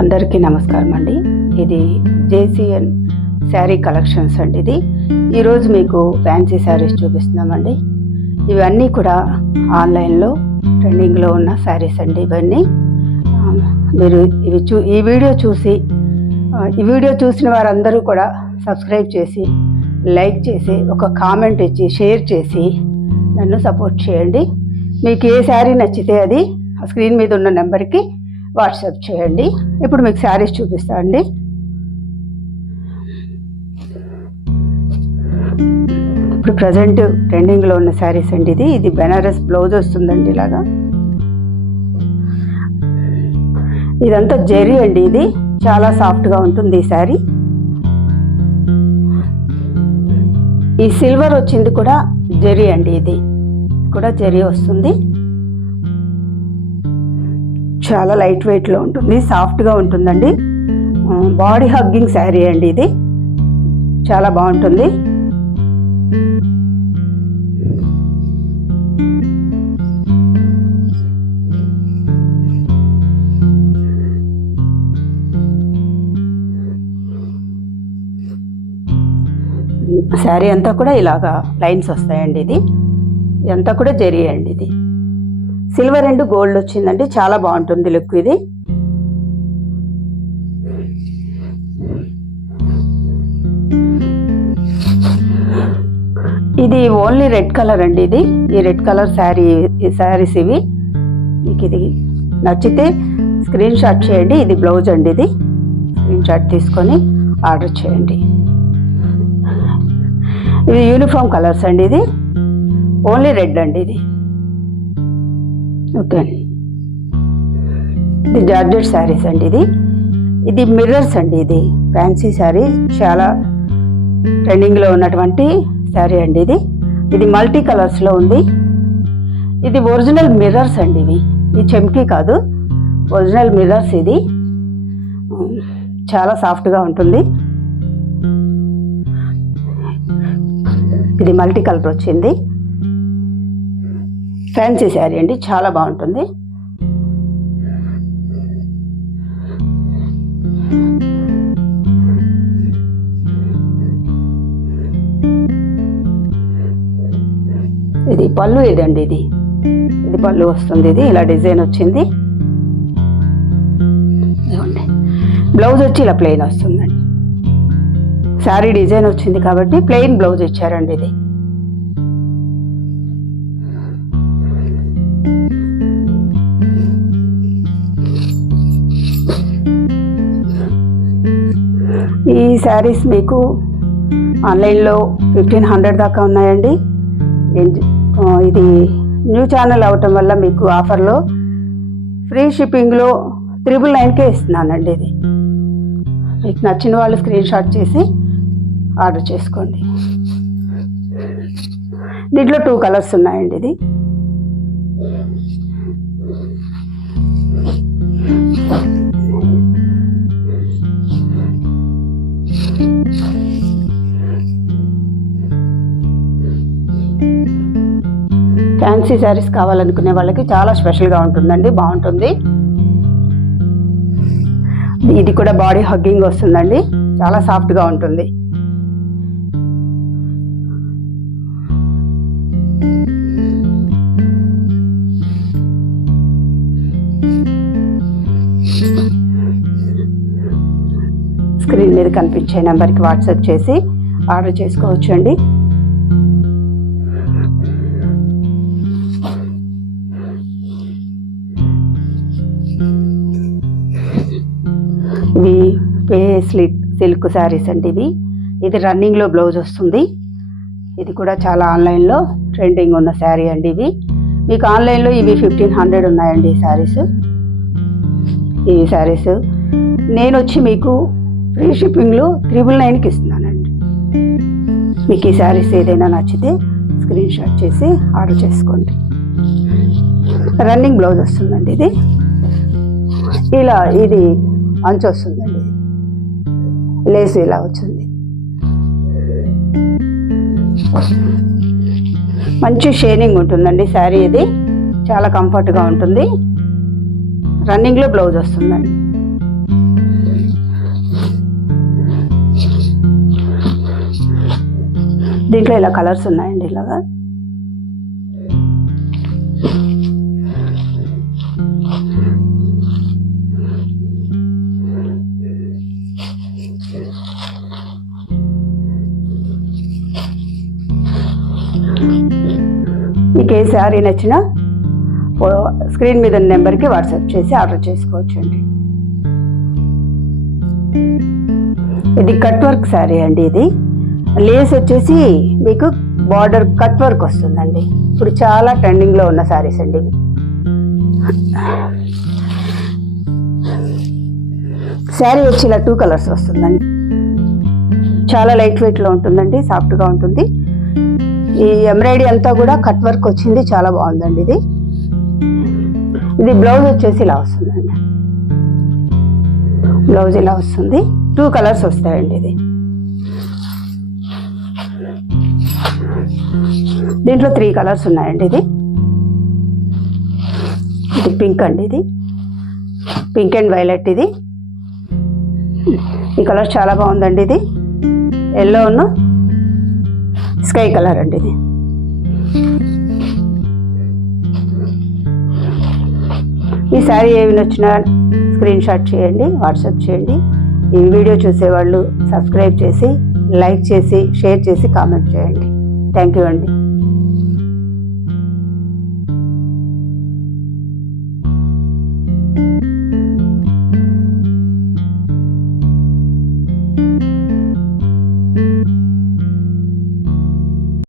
అందరికీ నమస్కారం అండి. ఇది జేసీఎన్ శారీ కలెక్షన్స్ అండి. ఇది ఈరోజు మీకు ఫ్యాన్సీ శారీస్ చూపిస్తున్నామండి. ఇవన్నీ కూడా ఆన్లైన్లో ట్రెండింగ్లో ఉన్న శారీస్ అండి. ఇవన్నీ మీరు ఈ వీడియో చూసిన వారందరూ కూడా సబ్స్క్రైబ్ చేసి, లైక్ చేసి, ఒక కామెంట్ ఇచ్చి, షేర్ చేసి నన్ను సపోర్ట్ చేయండి. మీకు ఏ శారీ నచ్చితే అది ఆ స్క్రీన్ మీద ఉన్న నెంబర్కి వాట్సాప్ చేయండి. ఇప్పుడు మీకు శారీస్ చూపిస్తా అండి. ఇప్పుడు ప్రజెంట్ ట్రెండింగ్లో ఉన్న శారీస్ అండి. ఇది బెనారస్ బ్లౌజ్ వస్తుందండి. ఇలాగా ఇదంతా జెరీ అండి. ఇది చాలా సాఫ్ట్గా ఉంటుంది ఈ శారీ. ఈ సిల్వర్ వచ్చింది కూడా జెరీ అండి. ఇది కూడా జెరీ వస్తుంది. చాలా లైట్ వెయిట్లో ఉంటుంది, సాఫ్ట్గా ఉంటుందండి. బాడీ హగ్గింగ్ శారీ అండి. ఇది చాలా బాగుంటుంది. శారీ అంతా కూడా ఇలాగా లైన్స్ వస్తాయండి. ఇది అంతా కూడా జరీ అండి. ఇది సిల్వర్ అండ్ గోల్డ్ వచ్చిందండి. చాలా బాగుంటుంది లుక్. ఇది ఓన్లీ రెడ్ కలర్ అండి. ఈ రెడ్ కలర్ శారీస్ ఇవి. మీకు ఇది నచ్చితే స్క్రీన్ షాట్ చేయండి. ఇది బ్లౌజ్ అండి. ఇది స్క్రీన్ షాట్ తీసుకొని ఆర్డర్ చేయండి. ఇది యూనిఫామ్ కలర్స్ అండి. ఇది ఓన్లీ రెడ్ అండి. ఓకే అండి. ఇది జార్జెట్ శారీస్ అండి. ఇది మిర్రర్స్ అండి. ఇది ఫ్యాన్సీ శారీ, చాలా ట్రెండింగ్లో ఉన్నటువంటి శారీ అండి. ఇది మల్టీ కలర్స్లో ఉంది. ఇది ఒరిజినల్ మిర్రర్స్ అండి. ఇది చెమ్కీ కాదు, ఒరిజినల్ మిర్రర్స్. ఇది చాలా సాఫ్ట్గా ఉంటుంది. ఇది మల్టీ కలర్ వచ్చింది. ఫ్యాన్సీ శారీ అండి. చాలా బాగుంటుంది. ఇది పళ్ళు ఇదండి. ఇది పళ్ళు వస్తుంది. ఇది ఇలా డిజైన్ వచ్చింది. బ్లౌజ్ వచ్చి ఇలా ప్లెయిన్ వస్తుందండి. శారీ డిజైన్ వచ్చింది కాబట్టి ప్లెయిన్ బ్లౌజ్ ఇచ్చారండి. ఇది ఈ శారీస్ మీకు ఆన్లైన్లో 1500 దాకా ఉన్నాయండి. ఇది న్యూ ఛానల్ అవటం వల్ల మీకు ఆఫర్లో ఫ్రీ షిప్పింగ్లో 999కే ఇస్తున్నానండి. ఇది మీకు నచ్చిన వాళ్ళు స్క్రీన్ షాట్ చేసి ఆర్డర్ చేసుకోండి. దీంట్లో 2 కలర్స్ ఉన్నాయండి. ఇది ఫ్యాన్సీ శారీస్ కావాలనుకునే వాళ్ళకి చాలా స్పెషల్గా ఉంటుందండి. బాగుంటుంది. ఇది కూడా బాడీ హగ్గింగ్ వస్తుందండి. చాలా సాఫ్ట్గా ఉంటుంది. స్క్రీన్ మీద కనిపించే నెంబర్కి వాట్సాప్ చేసి ఆర్డర్ చేసుకోవచ్చు అండి. ఇవి పే సిల్క్ శారీస్ అండి. ఇది రన్నింగ్లో బ్లౌజ్ వస్తుంది. ఇది కూడా చాలా ఆన్లైన్లో ట్రెండింగ్ ఉన్న శారీ అండి. మీకు ఆన్లైన్లో ఇవి 1500 ఉన్నాయండి. ఈ శారీస్ నేను వచ్చి మీకు ఫ్రీ షిప్పింగ్లో 999కి ఇస్తున్నానండి. మీకు ఈ శారీస్ ఏదైనా నచ్చితే స్క్రీన్ షాట్ చేసి ఆర్డర్ చేసుకోండి. రన్నింగ్ బ్లౌజ్ వస్తుందండి ఇది. ఇలా ఇది అంచు వస్తుందండి, లేస్ ఇలా వచ్చింది. మంచి షైనింగ్ ఉంటుందండి శారీ. ఇది చాలా కంఫర్ట్గా ఉంటుంది. రన్నింగ్లో బ్లౌజ్ వస్తుందండి. దీంట్లో ఇలా కలర్స్ ఉన్నాయండి. ఇలాగా మీకు ఏ శారీ నచ్చినా స్క్రీన్ మీద నెంబర్కి వాట్సాప్ చేసి ఆర్డర్ చేసుకోవచ్చండి. ఇది కట్ వర్క్ శారీ అండి. ఇది లేస్ వచ్చేసి మీకు బార్డర్ కట్ వర్క్ వస్తుందండి. ఇప్పుడు చాలా ట్రెండింగ్లో ఉన్న శారీస్ అండి. శారీ వచ్చి ఇలా 2 కలర్స్ వస్తుందండి. చాలా లైట్ వెయిట్లో ఉంటుందండి, సాఫ్ట్గా ఉంటుంది. ఈ ఎంబ్రాయిడరీ అంతా కూడా కట్ వర్క్ వచ్చింది, చాలా బాగుందండి. ఇది బ్లౌజ్ వచ్చేసి ఇలా వస్తుందండి. బ్లౌజ్ ఇలా వస్తుంది. 2 కలర్స్ వస్తాయండి. దీంట్లో 3 కలర్స్ ఉన్నాయండి. ఇది పింక్ అండి. ఇది పింక్ అండ్ వైలెట్. ఈ కలర్ చాలా బాగుందండి. ఇది ఎల్లో ఉన్న స్కై కలర్ అండి. ఇది ఈ శారీ ఏమి నచ్చినా స్క్రీన్ షాట్ చేయండి, వాట్సాప్ చేయండి. ఈ వీడియో చూసేవాళ్ళు సబ్స్క్రైబ్ చేసి, లైక్ చేసి, షేర్ చేసి, కామెంట్ చేయండి. థ్యాంక్ యూ అండి.